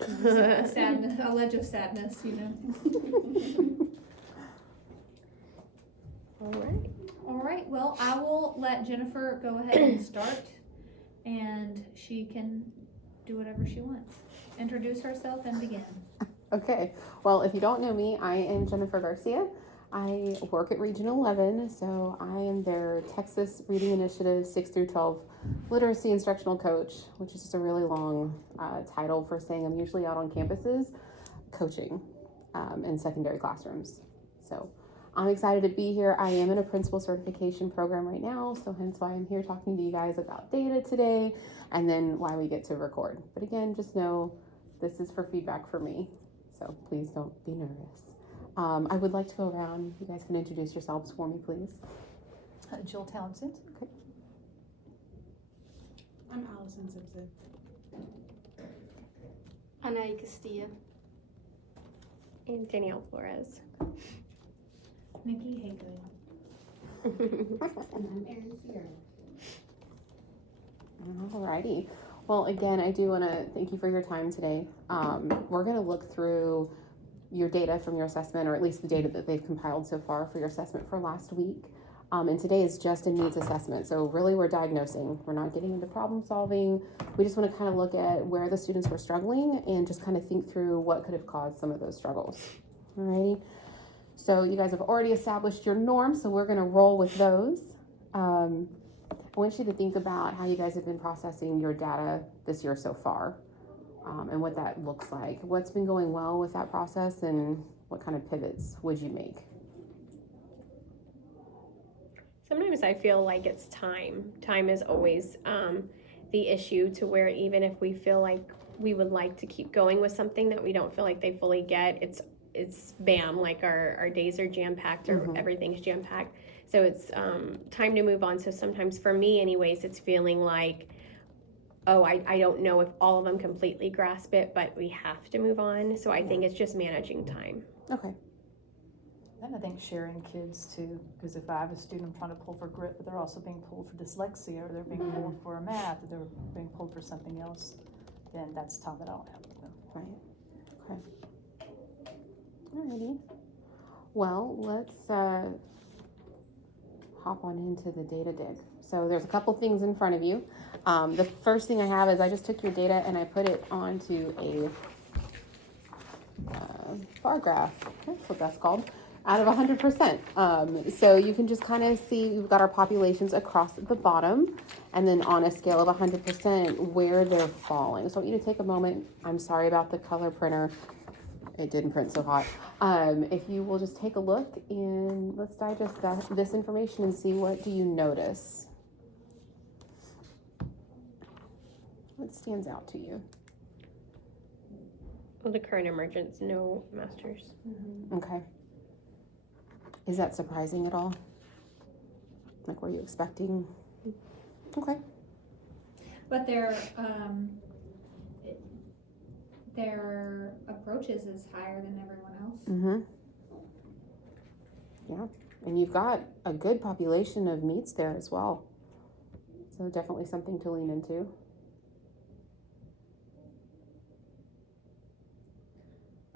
Sadness, a ledge of sadness, you know. All right, well, I will let Jennifer go ahead and start, and she can do whatever she wants. Introduce herself and begin. Okay, well, if you don't know me, I am Jennifer Garcia. I work at Region 11, so I am their Texas Reading Initiative 6 through 12 Literacy Instructional Coach, which is just a really long title for saying I'm usually out on campuses coaching in secondary classrooms. So I'm excited to be here. I am in a principal certification program right now, so hence why I'm here talking to you guys about data today, and then why we get to record. But again, just know this is for feedback for me, so please don't be nervous. I would like to go around. You guys can introduce yourselves for me, please. Jill Townsend. Okay. I'm Allison Simpson. Anai Castilla. And Danielle Flores. Nikki Haygood. And I'm Erin Sierra. Alrighty. Well, again, I do want to thank you for your time today. We're going to look through your data from your assessment, or at least the data that they've compiled so far for your assessment for last week. And today is just a needs assessment. So really we're diagnosing. We're not getting into problem solving. We just want to kind of look at where the students were struggling and just kind of think through what could have caused some of those struggles. Alrighty. So you guys have already established your norms, so we're going to roll with those. I want you to think about how you guys have been processing your data this year so far, and what that looks like. What's been going well with that process, and what kind of pivots would you make? Sometimes I feel like it's time. Time is always the issue, to where even if we feel like we would like to keep going with something that we don't feel like they fully get, it's bam, like our days are jam-packed, or everything's jam-packed. So it's time to move on. So sometimes for me anyways, it's feeling like, oh, I don't know if all of them completely grasp it, but we have to move on. So I think it's just managing time. Okay. And I think sharing kids too, because if I have a student I'm trying to pull for grit, but they're also being pulled for dyslexia, or they're being pulled for math, or they're being pulled for something else, then that's time that I don't have with them. Right. Okay. Alrighty. Well, let's hop on into the data dig. So there's a couple things in front of you. The first thing I have is I just took your data and I put it onto a bar graph. That's what that's called. Out of 100%. So you can just kind of see we've got our populations across the bottom, and then on a scale of 100% where they're falling. So I want you to take a moment. I'm sorry about the color printer. It didn't print so hot. If you will just take a look and let's digest this information and see, what do you notice? What stands out to you? Well, the current emergence, no masters. Okay. Is that surprising at all? Like, were you expecting? Okay. But their approaches is higher than everyone else. Yeah, and you've got a good population of meets there as well. So definitely something to lean into.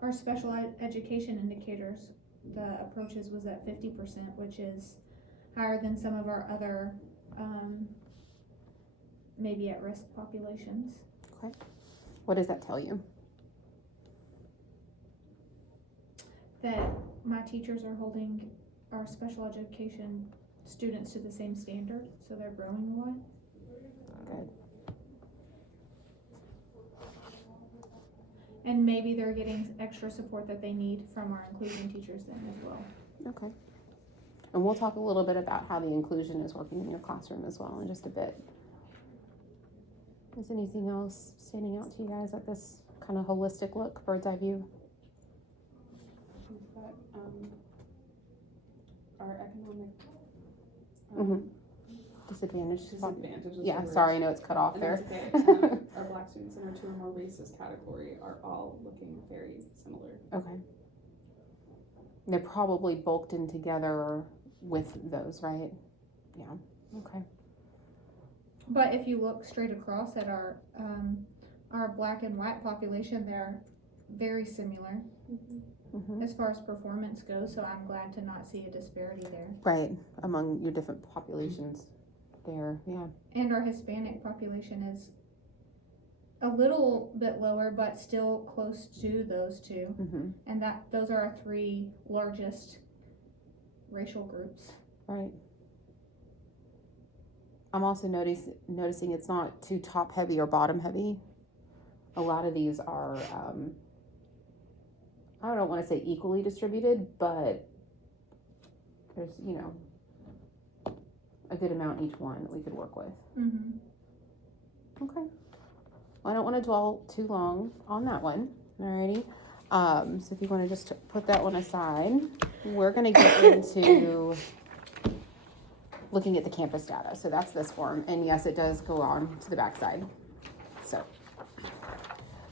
Our special education indicators, the approaches was at 50%, which is higher than some of our other maybe at-risk populations. Okay. What does that tell you? That my teachers are holding our special education students to the same standard, so they're growing a lot. Good. And maybe they're getting extra support that they need from our inclusion teachers then as well. Okay. And we'll talk a little bit about how the inclusion is working in your classroom as well in just a bit. Is anything else standing out to you guys at this kind of holistic look, bird's eye view? We've got our economic Disadvantaged. disadvantage. Yeah, sorry, I know it's cut off And there. that's okay. Our Black students in our 2 or more races category are all looking very similar. Okay. They're probably bulked in together with those, right? Yeah. Okay. But if you look straight across at our our black and white population, they're very similar Mhm. as far as performance goes, so I'm glad to not see a disparity there. Right, among your different populations there, yeah. And our Hispanic population is a little bit lower, but still close to those two. Mm-hmm. And those are our three largest racial groups. Right. I'm also noticing it's not too top heavy or bottom heavy. A lot of these are, I don't want to say equally distributed, but there's, a good amount in each one that we could work with. Mm-hmm. Okay. Well, I don't want to dwell too long on that one. Alrighty. So if you want to just put that one aside, we're going to get into looking at the campus data. So that's this form. And yes, it does go on to the backside. So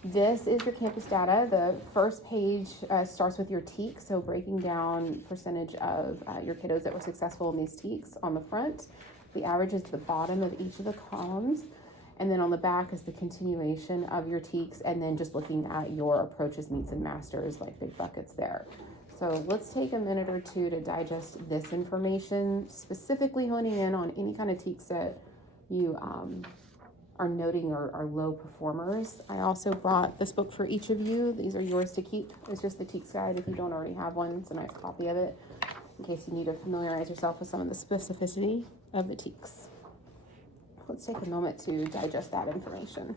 this is your campus data. The first page starts with your TEEK, so breaking down percentage of your kiddos that were successful in these TEEKs on the front. The average is the bottom of each of the columns. And then on the back is the continuation of your TEEKs, and then just looking at your approaches, meets, and masters, like big buckets there. So let's take a minute or two to digest this information, specifically honing in on any kind of TEEKs that you are noting are low performers. I also brought this book for each of you. These are yours to keep. It's just the TEEKs guide. If you don't already have one, it's a nice copy of it in case you need to familiarize yourself with some of the specificity of the TEEKs. Let's take a moment to digest that information.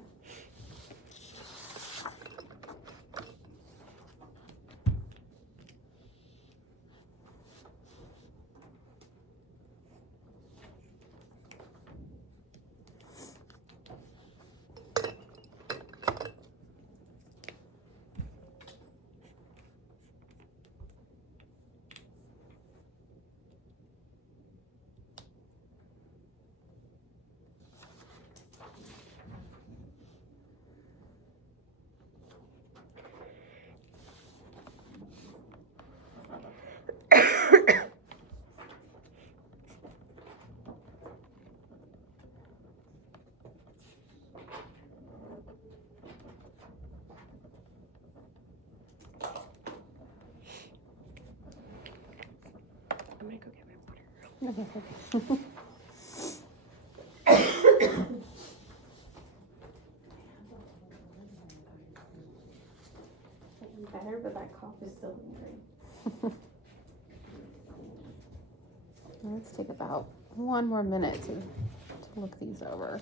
I'm gonna go get my water. Okay. Better, but that cough is still lingering. Let's take about one more minute to look these over.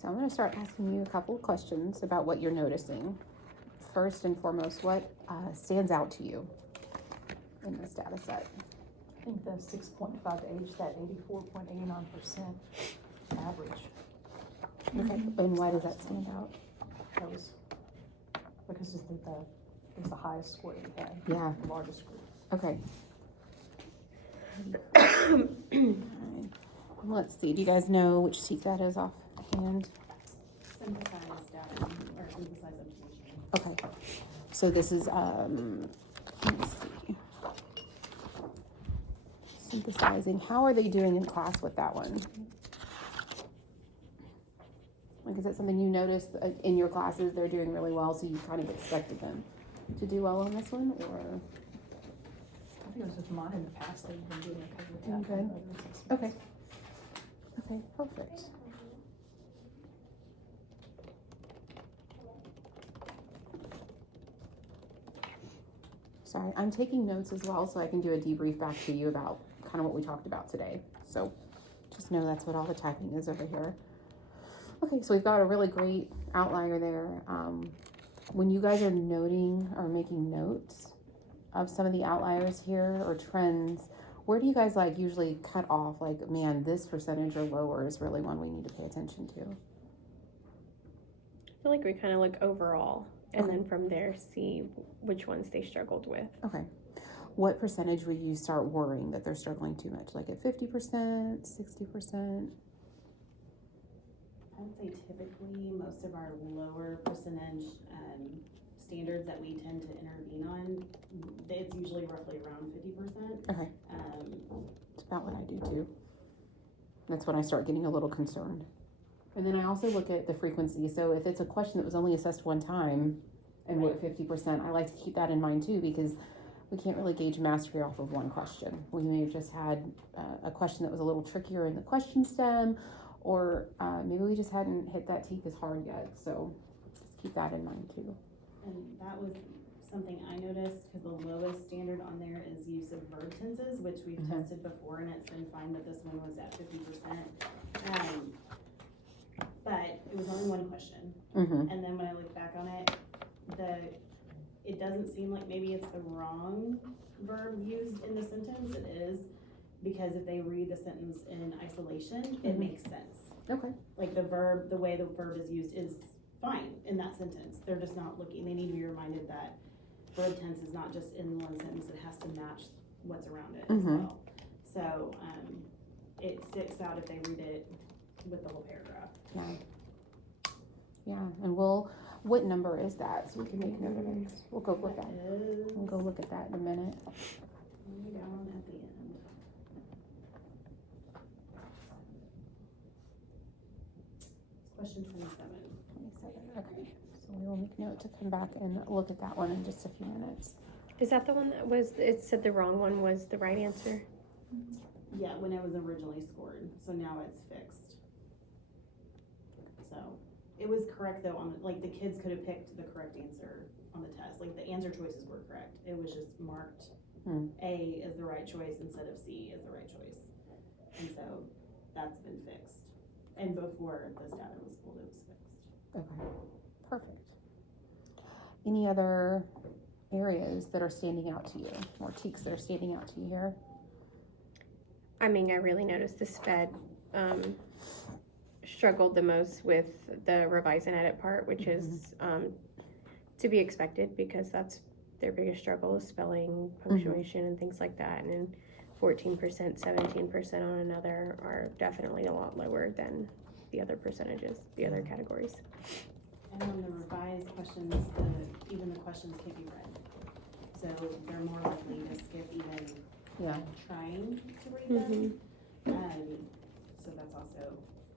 So I'm going to start asking you a couple of questions about what you're noticing. First and foremost, what stands out to you in this data set? I think the 6.5 age, that 84.89% average. Okay, and why does that stand out? That was because it's it was the highest score that we had, Yeah, the largest group. okay. Let's see, do you guys know which seat that is offhand? Synthesized data or synthesized information. Okay, so this is, let's see. Synthesizing, how are they doing in class with that one? Like, is that something you noticed in your classes, they're doing really well, so you kind of expected them to do well on this one, or? I think it was with mine in the past, they've been doing okay with that. Okay. Other assessments. Okay. Okay, perfect. Sorry, I'm taking notes as well, so I can do a debrief back to you about kind of what we talked about today. So just know that's what all the typing is over here. Okay, so we've got a really great outlier there. When you guys are noting or making notes of some of the outliers here or trends, where do you guys like usually cut off? Like, man, this percentage or lower is really one we need to pay attention to. I feel like we kind of look overall and Okay. then from there see which ones they struggled with. Okay. What percentage would you start worrying that they're struggling too much? Like at 50%, 60%? I would say typically most of our lower percentage standards that we tend to intervene on, it's usually roughly around 50%. Okay. It's about what I do too. That's when I start getting a little concerned. And then I also look at the frequency. So if it's a question that was only assessed one time and we're at 50%, I like to keep that in mind too, because we can't really gauge mastery off of one question. We may have just had a question that was a little trickier in the question stem, or maybe we just hadn't hit that teeth as hard yet. So just keep that in mind too. And that was something I noticed, because the lowest standard on there is use of verb tenses, which we've tested before, and it's been fine, but this one was at 50%. But it was only one question. Mm-hmm. And then when I look back on it, it doesn't seem like maybe it's the wrong verb used in the sentence. It is, because if they read the sentence in isolation, it makes sense. Okay. Like the way the verb is used is fine in that sentence. They're just not looking, they need to be reminded that verb tense is not just in one sentence, it has to match what's around it as well. So, it sticks out if they read it with the whole paragraph. Yeah. Yeah. And what number is that? So we can make note of it. We'll go look at it. We'll go look at that in a minute. Way down at the end. Question 27. 27. Okay. So we will make note to come back and look at that one in just a few minutes. Is that the one that was, it said the wrong one was the right answer? Yeah, when it was originally scored, so now it's fixed. So, it was correct though like the kids could have picked the correct answer on the test, like the answer choices were correct. It was just marked A as the right choice instead of C as the right choice. And so, that's been fixed. And before this data was pulled, it was fixed. Okay. Perfect. Any other areas that are standing out to you, or teaks that are standing out to you here? I mean, I really noticed this Fed struggled the most with the revise and edit part, which is to be expected, because that's their biggest struggle is spelling, punctuation, and things like that. And then 14%, 17% on another are definitely a lot lower than the other percentages, the other categories. And on the revised questions, even the questions can be read. So they're more likely to skip even trying to read them. So that's also,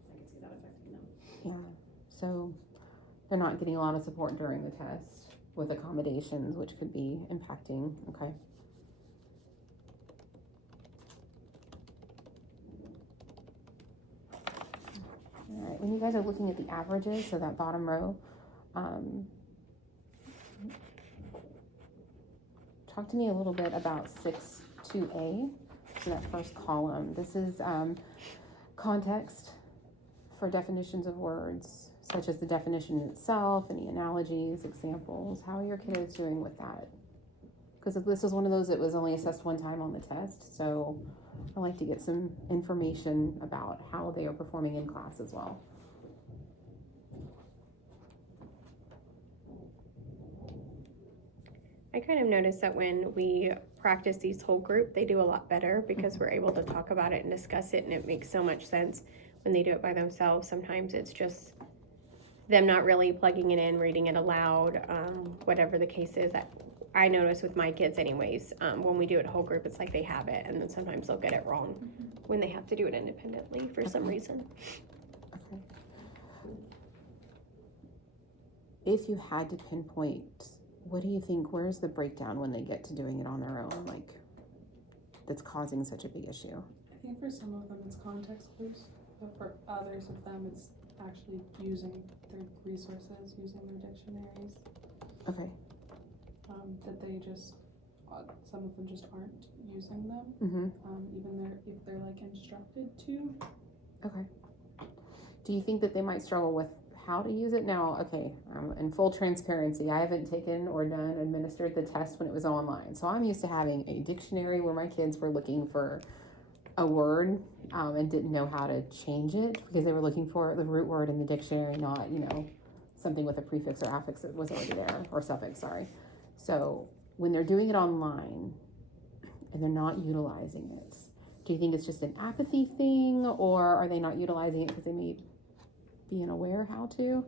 I can see that affecting them. Yeah. So they're not getting a lot of support during the test with accommodations, which could be impacting. Okay. All right. When you guys are looking at the averages, so that bottom row, talk to me a little bit about 6.2a, so that first column. This is context for definitions of words, such as the definition itself, any analogies, examples. How are your kiddos doing with that? Because this is one of those that was only assessed one time on the test, so I like to get some information about how they are performing in class as well. I kind of noticed that when we practice these whole group, they do a lot better because we're able to talk about it and discuss it, and it makes so much sense. When they do it by themselves, sometimes it's just them not really plugging it in, reading it aloud, whatever the case is. That I notice with my kids anyways, when we do it whole group, it's like they have it, and then sometimes they'll get it wrong when they have to do it independently for some reason. Okay. If you had to pinpoint, what do you think, where's the breakdown when they get to doing it on their own, like, that's causing such a big issue? I think for some of them it's context clues, but for others of them it's actually using their resources, using their dictionaries, Okay. that they just, some of them just aren't using them, Mm-hmm. even if they're like instructed to. Okay. Do you think that they might struggle with how to use it? Now, okay, in full transparency, I haven't taken or administered the test when it was online. So I'm used to having a dictionary where my kids were looking for a word and didn't know how to change it because they were looking for the root word in the dictionary, not, something with a prefix or affix that was already there, or suffix, sorry. So when they're doing it online and they're not utilizing it, do you think it's just an apathy thing, or are they not utilizing it because they may be unaware how to?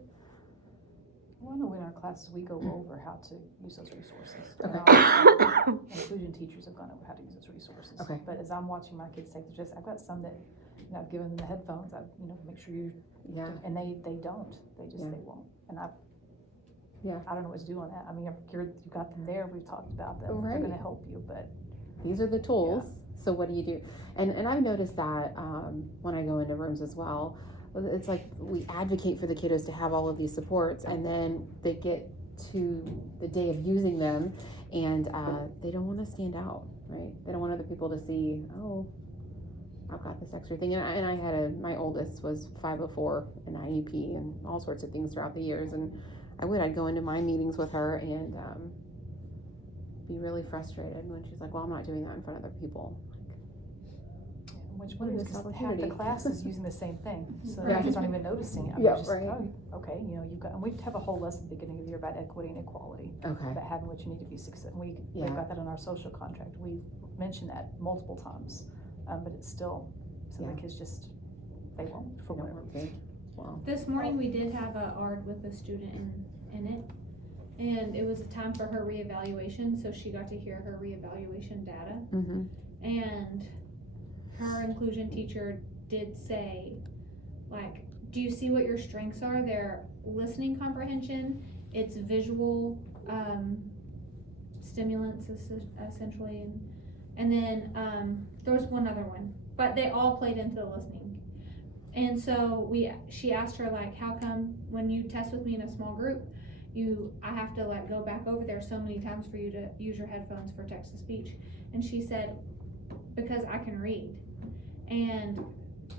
Well, I know in our classes, we go over how to use those resources. Okay. Inclusion teachers have gone over how to use those resources. Okay. But as I'm watching my kids take the test, I've got some that, I've given them the headphones, make sure you, Yeah. and they don't, they won't. And I don't know what to do on that. I mean, you got them there, we've talked about them, they're Right. gonna help you, but. These are the tools. So what do you do? And I've noticed that when I go into rooms as well, it's like we advocate for the kiddos to have all of these supports, and then they get to the day of using them, and they don't want to stand out, right? They don't want other people to see, oh, I've got this extra thing. And I had my oldest was 504 and IEP and all sorts of things throughout the years, and I'd go into my meetings with her and be really frustrated when she's like, well, I'm not doing that in front of other people. Which What a one is missed half the opportunity. class is using the same thing, so the Yeah. kids aren't even noticing it. I mean, Yeah, just, right. oh, okay, you've got, and we have a whole lesson at the beginning of the year about equity and equality, Okay. about having what you need to be successful. We've Yeah. got that in our social contract. We mentioned that multiple times, but it's still, some of the kids just, they won't for whatever. Okay. Wow. This morning we did have a ARD with a student in it, and it was a time for her reevaluation, so she got to hear her reevaluation data. Mm-hmm. And her inclusion teacher did say, like, do you see what your strengths are? They're listening comprehension, it's visual stimulants essentially, and then there was one other one, but they all played into the listening. And so she asked her, like, how come when you test with me in a small group, I have to like go back over there so many times for you to use your headphones for text to speech? And she said, because I can read. And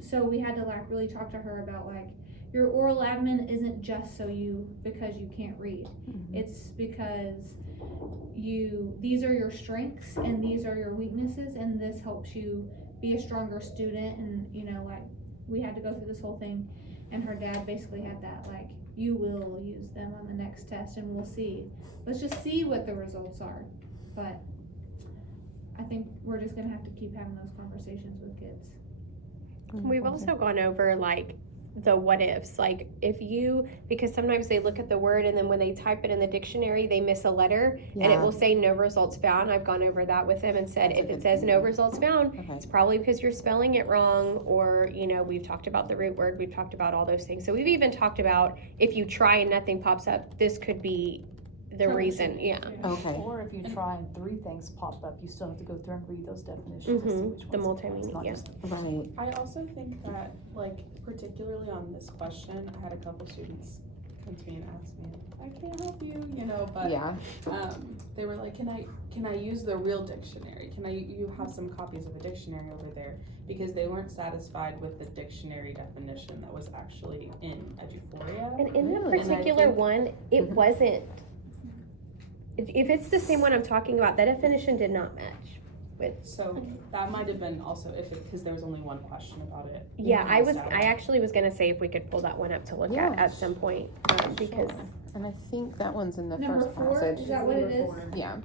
so we had to like really talk to her about, like, your oral admin isn't just because you can't read. Mm-hmm. It's because these are your strengths and these are your weaknesses, and this helps you be a stronger student. And like, we had to go through this whole thing, and her dad basically had that, like, you will use them on the next test and we'll see. Let's just see what the results are. But I think we're just gonna have to keep having those conversations with kids. We've also gone over like the what ifs, like because sometimes they look at the word and then when they type it in the dictionary they miss a letter and it will say no results found. I've gone over that with them and said, That's a if good it says thing. no results found, Okay. it's probably because you're spelling it wrong, or we've talked about the root word, we've talked about all those things. So we've even talked about, if you try and nothing pops up, this could be the reason. Yeah. Okay. Or if you try and 3 things pop up, you still have to go through and read those definitions to see which ones. The It's multi-meaning, not yeah. just- Right. I also think that, like, particularly on this question, I had a couple students come to me and ask me, I can't help you, but Yeah. they were like, can I use the real dictionary? You have some copies of a dictionary over there? Because they weren't satisfied with the dictionary definition that was actually in Eduphoria. And in that Really? particular And I think- one, it wasn't. If it's the same one I'm talking about, that definition did not match with. So that might have been also because there was only one question about it. Yeah, in I this data. actually was gonna say if we could pull that one up to look Yeah. at some point, because And I think that one's in the Number first 4, passage. is that what it is? Yeah.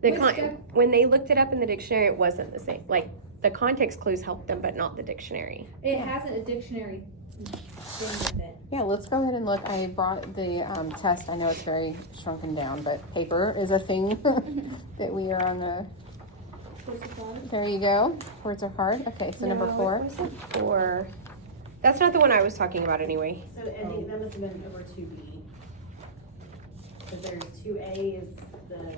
The Which def- when they looked it up in the dictionary, it wasn't the same. Like the context clues helped them, but not the dictionary. It has a dictionary thing with it. Yeah, let's go ahead and look. I brought the test. I know it's very shrunken down, but paper is a thing that we are on the. There you go. Words are hard. Okay, so number 4. It wasn't 4. That's not the one I was talking about anyway. So I think that must have been over 2B. Cause there's 2A is the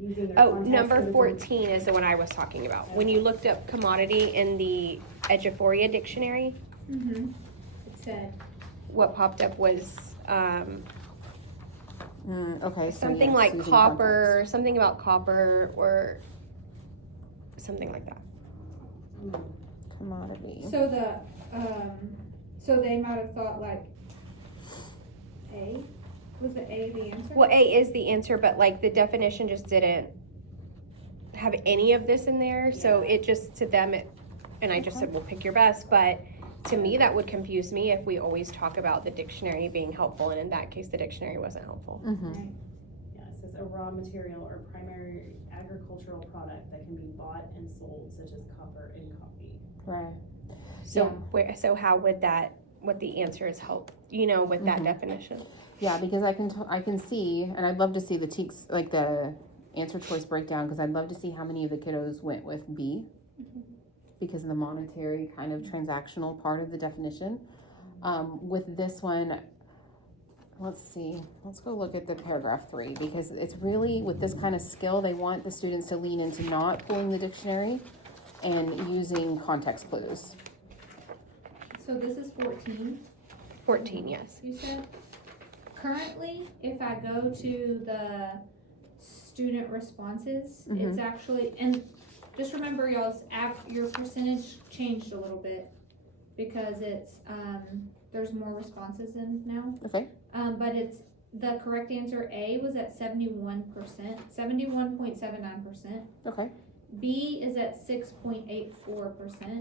using their Oh, context number and the 14 is the one I was talking about. When you looked up commodity in the Eduphoria dictionary, Mm-hmm. It said, what popped up was Okay, so something yes, like using copper, something about copper, or something like that. context. Commodity. so so they might have thought like A? Was the A the answer? Well, A is the answer, but like the definition just didn't have any of this in there. So it just, to them, and I just said, well, pick your best. But to me, that would confuse me if we always talk about the dictionary being helpful. And in that case, the dictionary wasn't helpful. Mm-hmm. Right. Yeah, it says a raw material or primary agricultural product that can be bought and sold, such as copper and coffee. Right. So so how would that, what the answer is help, with that Mhm. definition? Yeah, because I can see, and I'd love to see the teaks, like the answer choice breakdown, because I'd love to see how many of the kiddos went with B, because of the monetary kind of transactional part of the definition. With this one, let's see, let's go look at the paragraph 3, because it's really, with this kind of skill, they want the students to lean into not pulling the dictionary and using context clues. So this is 14, 14, yes. you said? Currently, if I go to the student responses, it's actually, and just remember y'all's, your percentage changed a little bit because it's, there's more responses in now. Okay. But it's, the correct answer A was at 71%, 71.79%. Okay. B is at 6.84%.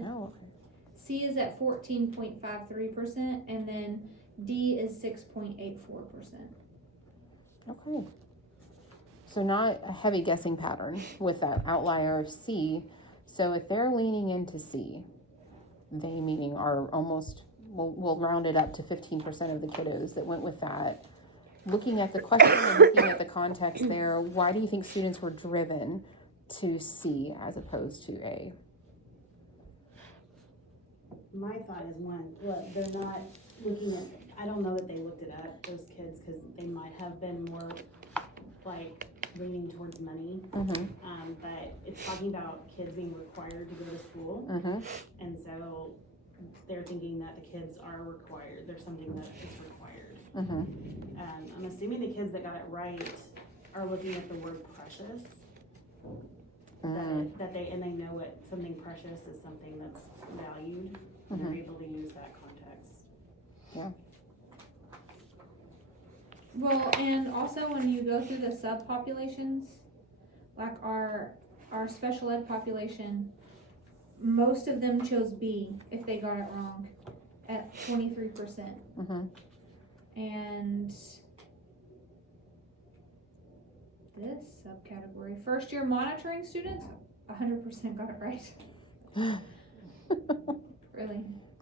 Oh, okay. C is at 14.53%, and then D is 6.84%. Okay. So not a heavy guessing pattern with that outlier of C. So if they're leaning into C, they meaning are almost, we'll round it up to 15% of the kiddos that went with that. Looking at the question and looking at the context there, why do you think students were driven to C as opposed to A? My thought is look, they're not looking at, I don't know that they looked it up, those kids, cause they might have been more like leaning towards money. Mm-hmm. But it's talking about kids being required to go to school. Mm-hmm. And so they're thinking that the kids are required, there's something that is required. Mm-hmm. I'm assuming the kids that got it right are looking at the word precious. That they know what something precious is, something that's valued, and they're able to use that context. Yeah. Well, and also when you go through the subpopulations, like our special ed population, most of them chose B if they got it wrong at 23%. Mm-hmm. And this subcategory, first year monitoring students, 100% got it right. Really.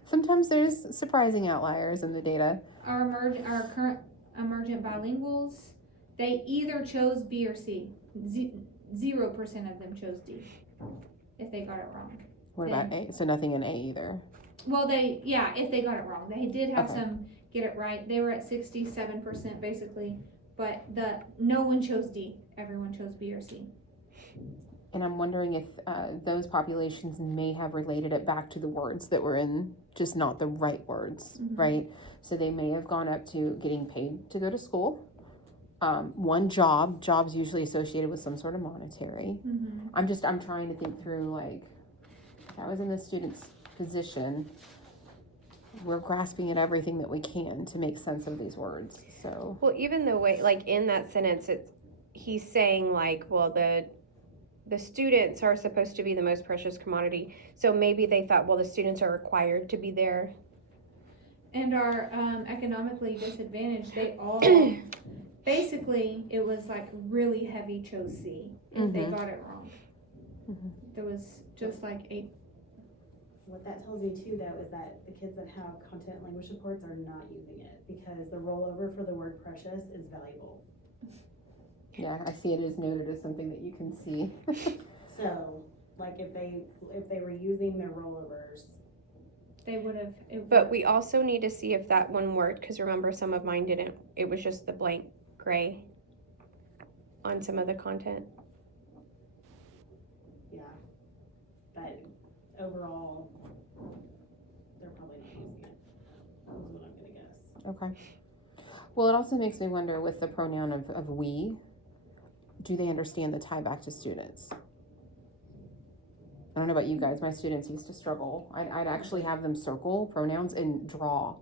Sometimes there's surprising outliers in the data. Our current emergent bilinguals, they either chose B or C. 0% of them chose D if they got it wrong. What about A? So nothing in A either. Well, if they got it wrong. They did have Okay. some get it right. They were at 67% basically, but no one chose D. Everyone chose B or C. And I'm wondering if those populations may have related it back to the words that were in, just not the right words, right? So they may have gone up to getting paid to go to school. One job's usually associated with some sort of monetary. Mm-hmm. I'm trying to think through, like, if I was in the student's position, we're grasping at everything that we can to make sense of these words, so. Well, even the way, like in that sentence, he's saying like, well, the students are supposed to be the most precious commodity. So maybe they thought, well, the students are required to be there. and are economically disadvantaged, they all, basically, it was like really heavy chose C, and they Mhm. got it wrong. Mhm. There was just like What that tells me too, though, is that the kids that have content language supports are not using it, because the rollover for the word precious is valuable. Yeah, I see it as noted as something that you can see. So, like, if they were using their rollovers, they would have. But we also need to see if that one worked, because remember, some of mine didn't. It was just the blank gray on some of the content. yeah. But overall, they're probably not using it, is what I'm gonna guess. Okay. Well, it also makes me wonder with the pronoun of we, do they understand the tie back to students? I don't know about you guys, my students used to struggle. I'd actually have them circle pronouns and draw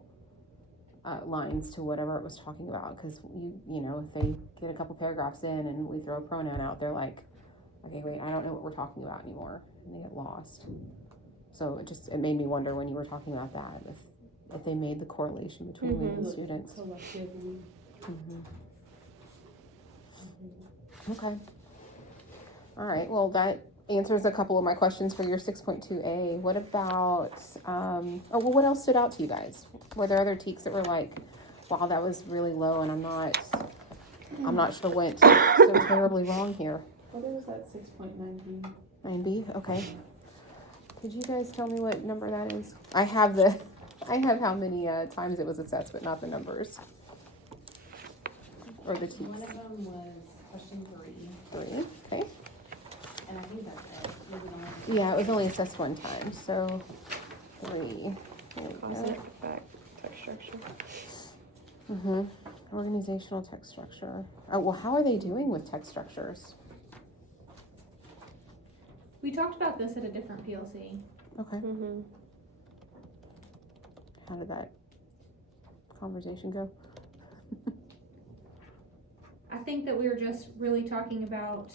lines to whatever it was talking about, because you know, if they get a couple paragraphs in and we throw a pronoun out, they're like, okay, wait, I don't know what we're talking about anymore, and they get lost. So it made me wonder when you were talking about that, if they made the correlation between we and students. Collectively. Okay. All right, well, that answers a couple of my questions for your 6.2a. What about, what else stood out to you guys? Were there other TEKs that were like, wow, that was really low, and I'm not sure went so terribly wrong here? What is that 6.9B? 9B, okay. Could you guys tell me what number that is? I have how many times it was assessed, but not the numbers. Or the TEKs. One of them was question 3, 3, okay. and I think that's it. Was it only- Yeah, it was only assessed one time, so 3. Concept, effect, text structure. Mm-hmm. Organizational text structure. Oh, well, how are they doing with text structures? We talked about this at a different PLC. Okay. Mm-hmm. How did that conversation go? I think that we were just really talking about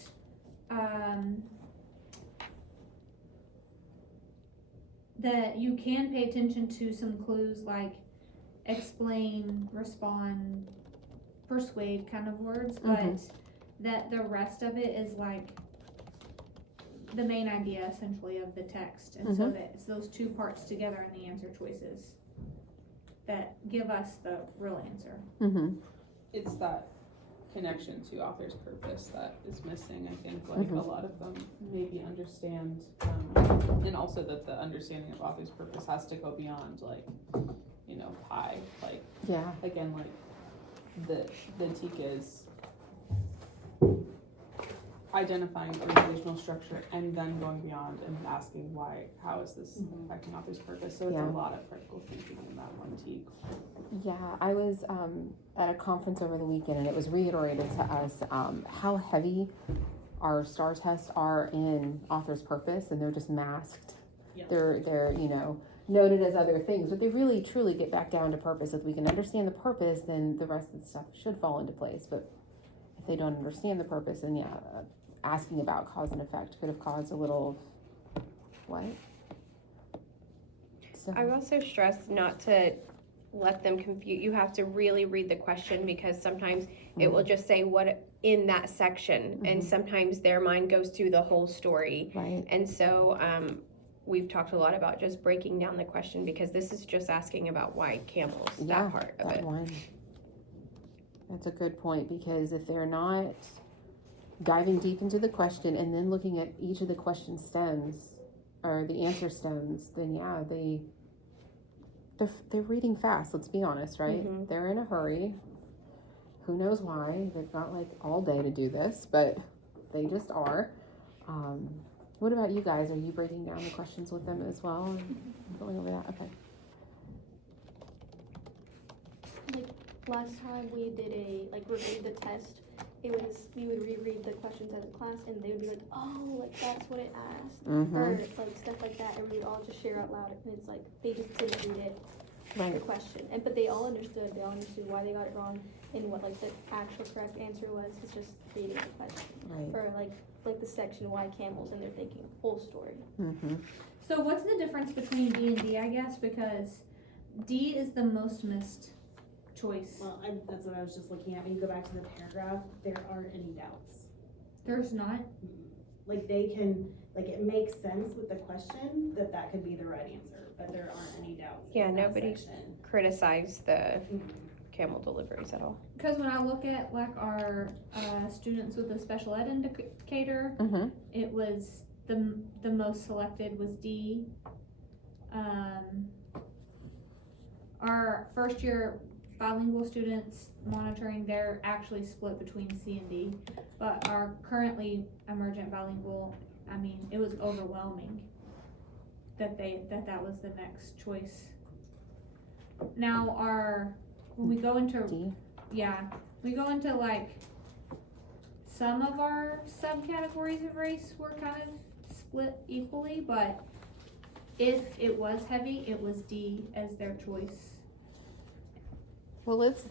that you can pay attention to some clues like explain, respond, persuade kind of words, but that the rest of it is like the main idea essentially of the text, and so that it's those two parts together in the answer choices that give us the real answer. Mm-hmm. It's that connection to author's purpose that is missing. I think like a lot of them maybe understand, and also that the understanding of author's purpose has to go beyond like, you know, pie. Like Yeah. again, like the TEK is identifying organizational structure and then going beyond and asking why, how is this affecting author's purpose? So it's Yeah. a lot of critical thinking in that one TEK. Yeah, I was at a conference over the weekend, and it was reiterated to us how heavy our STAR tests are in author's purpose, and they're just masked. Yep. They're you know, noted as other things, but they really truly get back down to purpose. If we can understand the purpose, then the rest of the stuff should fall into place. But if they don't understand the purpose, then asking about cause and effect could have caused a little what? So, I would also stress not to let them confuse. You have to really read the question, because sometimes it will just say what in that section, and sometimes their mind goes to the whole story. right. And so we've talked a lot about just breaking down the question, because this is just asking about why Campbell's, that part of that it. one. That's a good point, because if they're not diving deep into the question and then looking at each of the question stems or the answer stems, then they're reading fast. Let's be honest, right? They're in a hurry. Who knows why? They've got like all day to do this, but they just are. What about you guys? Are you breaking down the questions with them as well and going over that? Okay. Like last time we did reviewed the test, we would reread the questions as a class, and they would be like, oh, like that's what it asked, or like stuff like that, and we would all just share out loud, and it's like they just didn't read it, the question, but they all understood why they got it wrong, and what like the actual correct answer was. It's just reading the question, or like the section why Campbell's, and they're thinking whole story. So what's the difference between B and D, I guess, because D is the most missed choice. Well, that's what I was just looking at. When you go back to the paragraph, there aren't any doubts. There's not. Like it makes sense with the question that could be the right answer, but there aren't any doubts. Yeah, in that nobody section. criticize the Mhm. camel deliveries at all. Because when I look at like our students with a special ed indicator, Mm-hmm. it was the most selected was D. Our first year bilingual students monitoring, they're actually split between C and D, but our currently emergent bilingual, I mean, it was overwhelming that that was the next choice. Now when we go into D. we go into like some of our subcategories of race were kind of split equally, but if it was heavy, it was D as their choice. Well, let's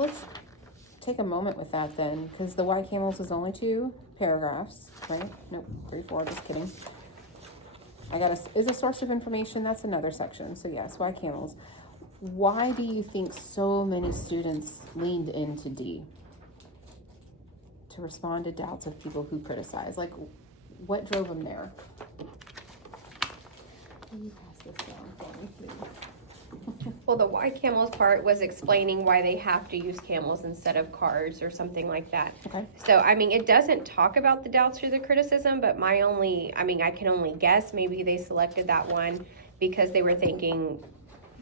take a moment with that then, because the Y camels is only 2 paragraphs, right? Nope, 3, 4. Just kidding. Is a source of information. That's another section. So yes, Y camels. Why do you think so many students leaned into D to respond to doubts of people who criticize? Like, what drove them there? Can you pass this down for me, please? Well, the Y camels part was explaining why they have to use camels instead of cars or something like that. Okay. So, I mean, it doesn't talk about the doubts or the criticism, but I can only guess maybe they selected that one because they were thinking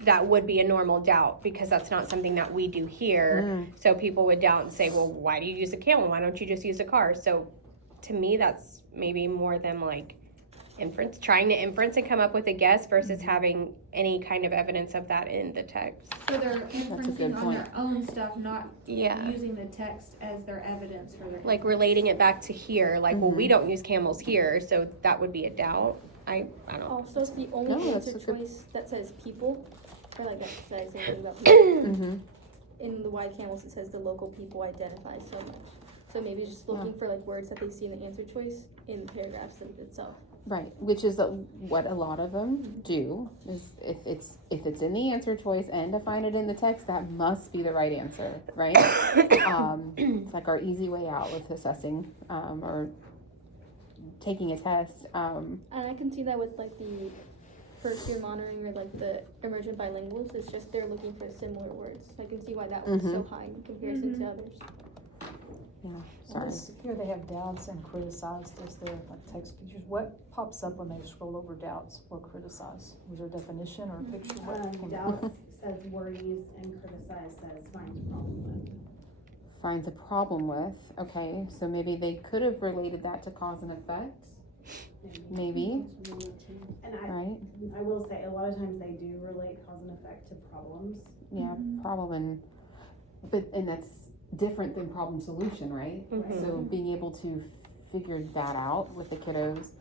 that would be a normal doubt because that's not something that we do here. So people would doubt and say, well, why do you use a camel? Why don't you just use a car? So to me, that's maybe more them like trying to inference and come up with a guess versus having any kind of evidence of that in the text. So they're good inferencing on point. their own stuff, not Yeah. using the text as their evidence for their Like relating it back to here, like, well, Mhm. we don't use camels here, so that would be a doubt. I don't know. Also, it's the No, only that's answer a good- choice that says people, or like that says anything about people. Mm-hmm. In the white camels, it says the local people identify so much. So maybe just looking for like words that they see in the answer choice in the paragraphs itself. Right, which is what a lot of them do. Is if it's in the answer choice and to find it in the text, that must be the right answer, right? It's like our easy way out with assessing or taking a test. And I can see that with like the first year monitoring or like the emergent bilinguals. It's just they're looking for similar words. I can see why that one's so high in comparison to others. Yeah, Well, sorry. Here they have doubts and criticized as their like text features. What pops up when they scroll over doubts or criticize? Was there a definition or a picture? What came up? Doubts says worries and criticize says finds a problem with. Finds a problem with. Okay, so maybe they could have related that to cause and effect. Maybe. And Right? I will say, a lot of times they do relate cause and effect to problems. Yeah, problem and that's different than problem solution, right? Mhm. So being able to figure that out with the kiddos.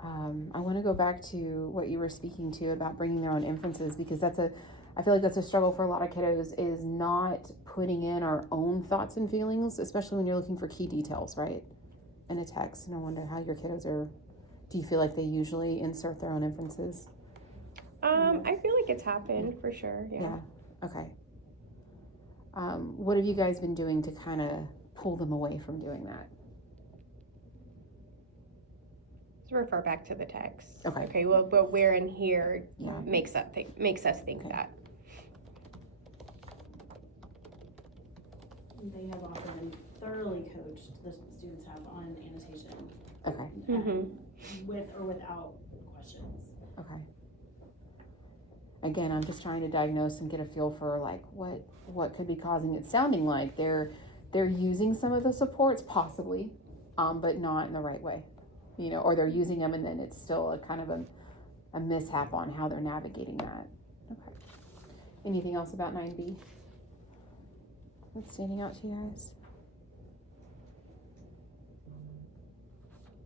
I want to go back to what you were speaking to about bringing their own inferences, because I feel like that's a struggle for a lot of kiddos, is not putting in our own thoughts and feelings, especially when you're looking for key details, right? In a text. And I wonder how your kiddos do you feel like they usually insert their own inferences? I feel like it's happened for sure. Yeah. Okay. What have you guys been doing to kind of pull them away from doing that? So refer back to the text. Okay. Okay. Well, but where in here Yeah. makes us think Okay. that. They have often been thoroughly coached, the students have, on annotation. Okay. With or without questions. Okay. Again, I'm just trying to diagnose and get a feel for like what could be causing it. Sounding like they're using some of the supports possibly, but not in the right way, or they're using them and then it's still a kind of a mishap on how they're navigating that. Okay. Anything else about 9B that's standing out to you guys?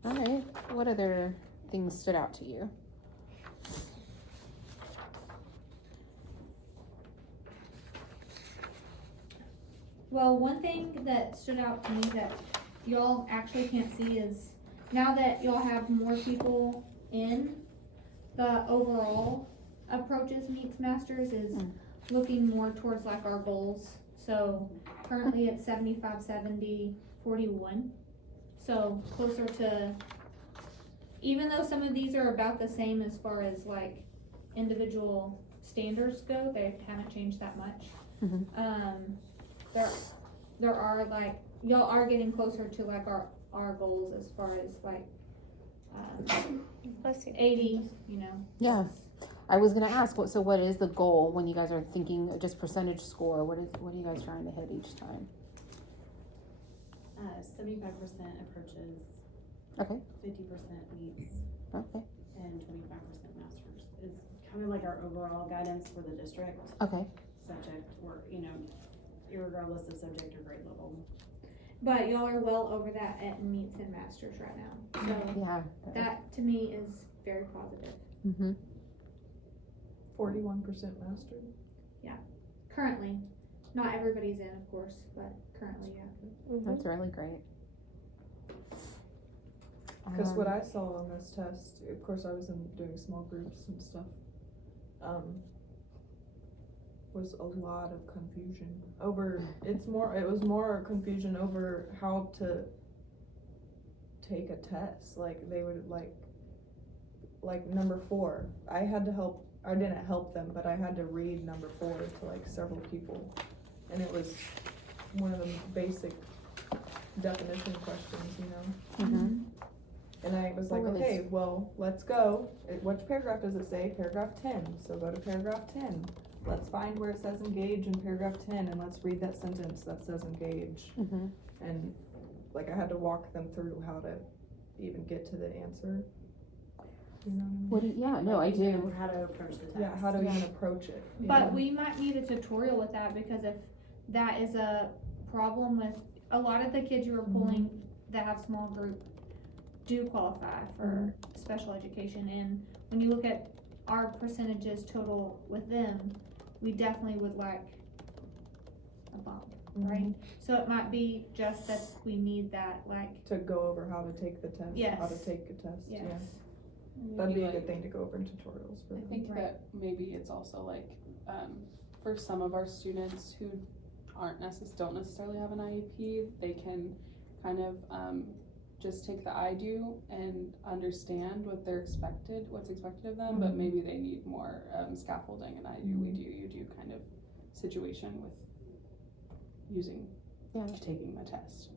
All right. What other things stood out to you? Well, one thing that stood out to me that y'all actually can't see is now that y'all have more people in, the overall approaches meets masters is looking more towards like our goals. So currently it's 75, 70, 41. So closer to, even though some of these are about the same as far as like individual standards go, they haven't changed that much. Mhm. There are like, y'all are getting closer to like our goals as far as like, Bless you. 80, you know. Yeah. I was gonna ask, what is the goal when you guys are thinking just percentage score? What are you guys trying to hit each time? 75% approaches. Okay. 50% meets, Okay. and 25% masters is kind of like our overall guidance for the district. Okay. Subject or, irregardless of subject or grade level. But y'all are well over that at meets and masters right now. So Yeah. that to me is very positive. Mm-hmm. 41% mastered. Currently. Not everybody's in, of course, but currently, yeah. That's really great. Because what I saw on this test, of course, I was doing small groups and stuff, was a lot of confusion over. It was more confusion over how to take a test. Like they would like number 4. I didn't help them, but I had to read number 4 to like several people, and it was one of the basic definition questions, Mm-hmm. And I was like, Oh, really? okay, well, let's go. Which paragraph does it say? Paragraph 10. So go to paragraph 10. Let's find where it says engage in paragraph 10, and let's read that sentence that says engage. Mm-hmm. And like I had to walk them through how to even get to the answer. You know what I mean? Yeah, no, I do. How to approach the test. Yeah, how to even approach it. But we might need a tutorial with that, because if that is a problem with a lot of the kids you were pulling that have small group do qualify for special education, and when you look at our percentages total with them, we definitely would like a bump, right? So it might be just that we need that, like, To go over how to take the test. Yes. How to take a test. yes. Yeah. That'd be a good thing to go over in tutorials for I them. think Right. that maybe it's also like, for some of our students who don't necessarily have an IEP, they can kind of, just take the I do and understand what's expected of them, but maybe they need more, scaffolding, and you do kind of situation with taking the test.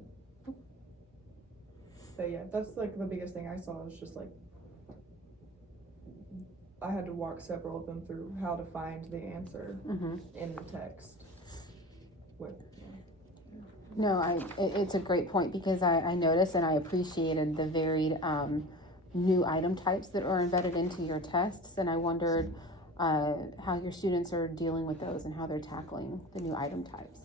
But yeah, that's like the biggest thing I saw is just like, I had to walk several of them through how to find the answer Mm-hmm. in the text. No, it's a great point, because I noticed and I appreciated the varied new item types that are embedded into your tests, and I wondered how your students are dealing with those and how they're tackling the new item types.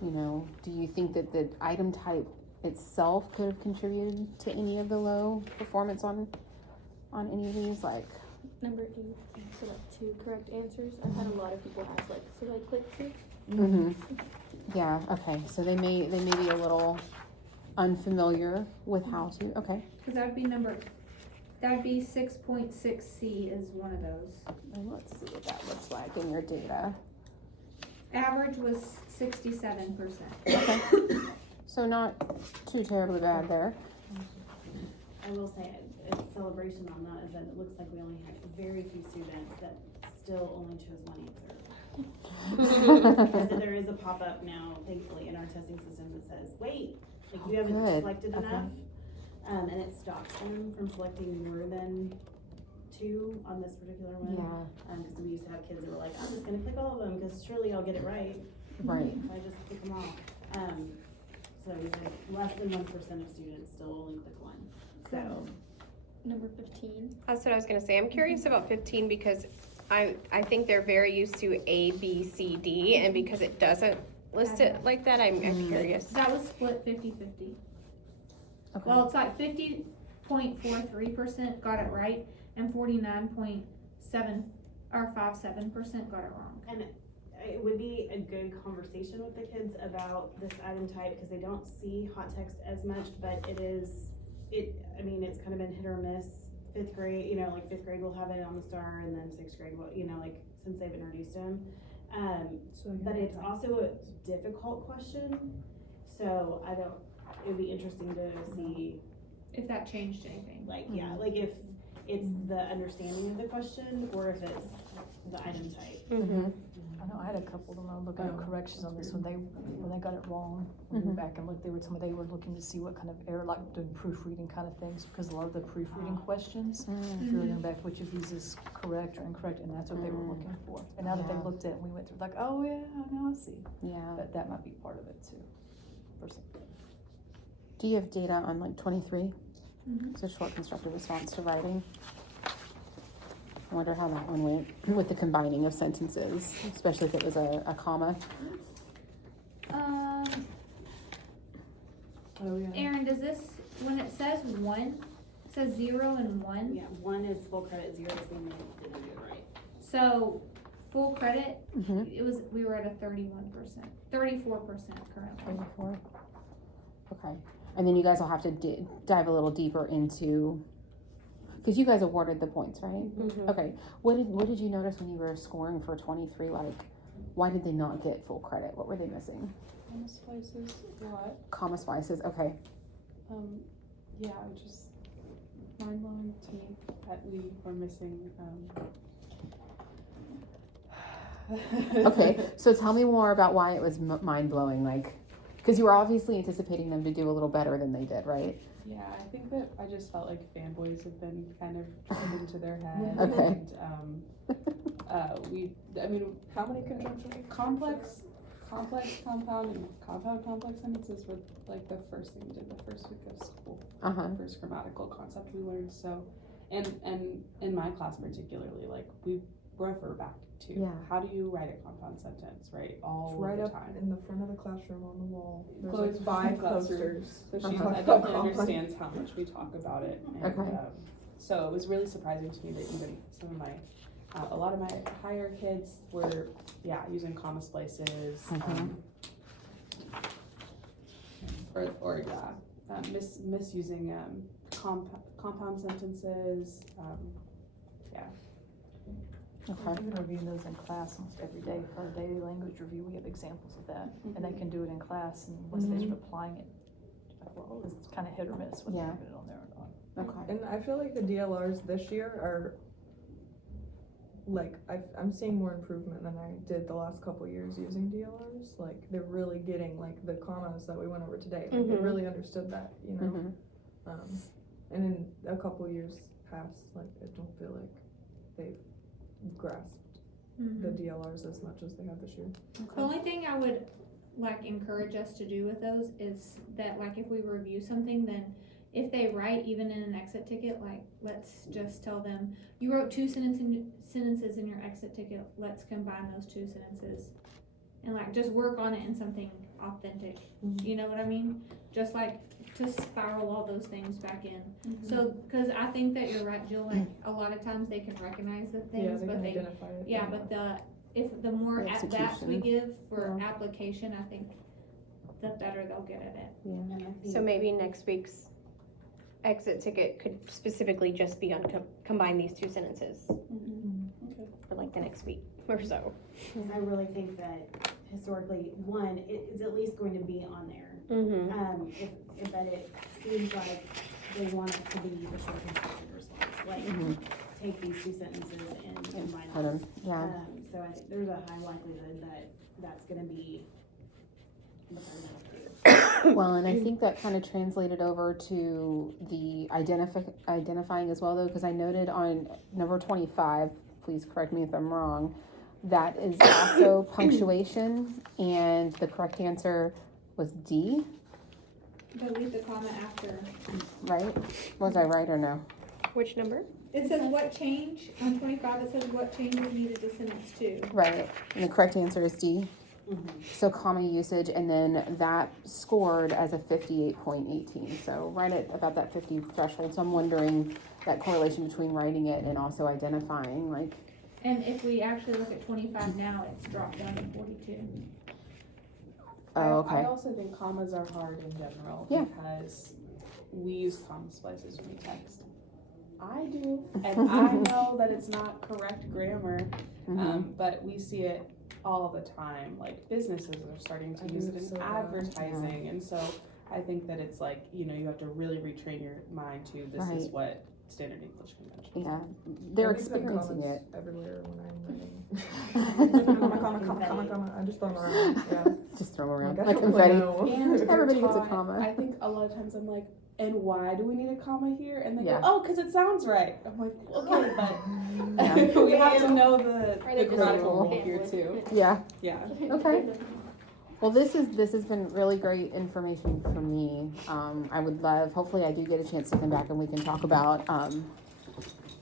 Do you think that the item type itself could have contributed to any of the low performance on any of these? Like, Number 8, so like 2 correct answers. I've had a lot of people ask like, should I click here? mm-hmm. Yeah, okay, so they may be a little unfamiliar with how to, okay. Cause that'd be 6.6C is one of those. And let's see what that looks like in your data. Average was 67%. Okay. So not too terribly bad there. I will say, a celebration on that is that it looks like we only had very few students that still only chose one answer. Because there is a pop-up now, thankfully, in our testing system that says, wait, like you haven't good. selected Okay. enough. And it stops them from selecting more than 2 on this particular one. Yeah, Because we used to have kids that were like, I'm just gonna click all of them, because surely I'll get it right. right. If I just click them all. So we said less than 1% of students still only click one. So, Number 15. That's what I was gonna say. I'm curious about 15 because I think they're very used to A, B, C, D, and because it doesn't list it like that, I'm curious. That was split 50-50. Okay. Well, it's like 50.43% got it right, and 49.7 or 57% got it wrong. and it would be a good conversation with the kids about this item type, because they don't see hot text as much, but it's kind of been hit or miss. 5th grade, like 5th grade will have it on the star, and then 6th grade will, like since they've introduced him. So you But have it's time. also a difficult question, so it would be interesting to see, If that changed anything. like, yeah, like if it's the understanding of the question or if it's the item type. Mm-hmm. I know I had a couple of them, I was looking at Oh, corrections on this when they got it wrong. When we went back and looked, they were looking to see what kind of error, like doing proofreading kind of things, because a lot of the proofreading questions, we were going back, which of these is correct or incorrect, and that's what they were looking for. And now that Yeah. they looked at it, we went through like, oh yeah, now I see. Yeah. But that might be part of it too. Do you have data on like 23? Mhm. So short constructive response to writing. I wonder how that one went with the combining of sentences, especially if it was a comma. Oh, yeah. Aaron, does this, when it says 1, it says 0 and 1? Yeah, 1 is full credit, 0 is when they didn't do it right. So, full credit, Mm-hmm. we were at a 34% currently. 34. Okay. And then you guys will have to dive a little deeper into, because you guys awarded the points, right? Mm-hmm. Okay. What did you notice when you were scoring for 23? Like, why did they not get full credit? What were they missing? Splices, what? Comma splices. Okay. Yeah, just mind blowing to me that we were missing, Okay. So tell me more about why it was mind blowing. Like, because you were obviously anticipating them to do a little better than they did, right? Yeah, I think that I just felt like fanboys have been kind of drilled into their head. Okay. And how many conjunctions? Complex, compound, and compound complex sentences were like the first thing we did the first week of school. Uh-huh. The first grammatical concept we learned. So, and in my class particularly, like we refer back to how do you write a compound sentence, right? All It's right the up time. in the front of the classroom on the wall. There's Chloe's like 5 classroom. posters. So she Uh-huh. definitely understands how much we talk about it. And, Okay. so it was really surprising to me that even some of my, a lot of my higher kids were, using comma splices, misusing compound sentences. Okay. We've been reviewing those in class almost every day for our daily language review. We have examples of that, and they can do it in class. And once they start applying it, like, well, it's kind of hit or miss whether Yeah. they put it on there or not. Okay. And I feel like the DLRs this year are, like, I'm seeing more improvement than I did the last couple years using DLRs. Like, they're really getting, like, the commas that we went over today. Like, they really understood that, you know? Mm-hmm. And in a couple years past, like, I don't feel like they've grasped the DLRs as much as they have this year. The only thing I would like encourage us to do with those is that, like, if we review something, then if they write even in an exit ticket, like, let's just tell them, you wrote 2 sentences in your exit ticket, let's combine those 2 sentences. And like, just work on it in something authentic, you know what I mean? Just like, to spiral all those things back in. So, cause I think that you're right, Jill, like, a lot of times they can recognize the Yeah, things, they but can they, identify it. yeah, but the more at bats we give for application, I think the better they'll get at it. And I think So maybe next week's exit ticket could specifically just be on combine these 2 sentences for like the next week or so. Because I really think that historically, one, it is at least going to be on there. Mm-hmm. But it seems like they want it to be the short constructed response. Like, take these 2 sentences and combine Put them. 'em, yeah. So I think there's a high likelihood that that's gonna be what they're gonna do. Well, and I think that kind of translated over to the identifying as well, though, because I noted on number 25, please correct me if I'm wrong, that is also punctuation, and the correct answer was D, Delete the comment after. right? Was I right or no? Which number? It says what change, on 25 it says what changes needed to sentence 2. Right, and the correct answer is D. Mm-hmm. So comma usage, and then that scored as a 58.18, so right at about that 50 threshold. So I'm wondering that correlation between writing it and also identifying, like. And if we actually look at 25 now, it's dropped down to 42. Oh, I okay. also think commas are hard in general Yeah. because we use comma splices when we text. I do, and I know that it's not correct grammar, But we see it all the time. Like businesses are starting to I use do it so in bad. advertising, and so I think that it's like, you know, you have to really retrain your mind to this is Right. what standard English convention is. Yeah, they're I leave them experiencing commas it. everywhere when I'm writing. comma. I just throw them around. Yeah. Just throw them around Like, I like don't really confetti. know. And Everybody you're gets a taught- comma. I think a lot of times I'm like, and why do we need a comma here? And they Yeah. go, oh, because it sounds right. I'm like, okay, but Yeah. we have to know the Or they just grammatical roll rule here too. Yeah. Yeah. Okay. Well, this has been really great information for me. I would love, hopefully I do get a chance to come back and we can talk about,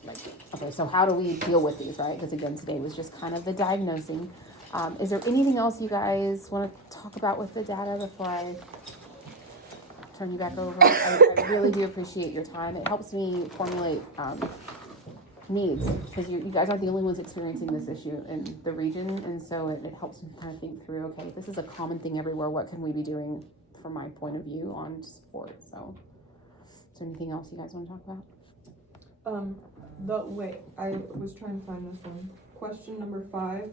like, okay, so how do we deal with these, right? Because again, today was just kind of the diagnosing. Is there anything else you guys want to talk about with the data before I turn you back over? I really do appreciate your time. It helps me formulate needs, because you guys aren't the only ones experiencing this issue in the region, and so it helps me kind of think through, okay, this is a common thing everywhere, what can we be doing from my point of view on support? So is there anything else you guys want to talk about? Wait, I was trying to find this one. Question number 5.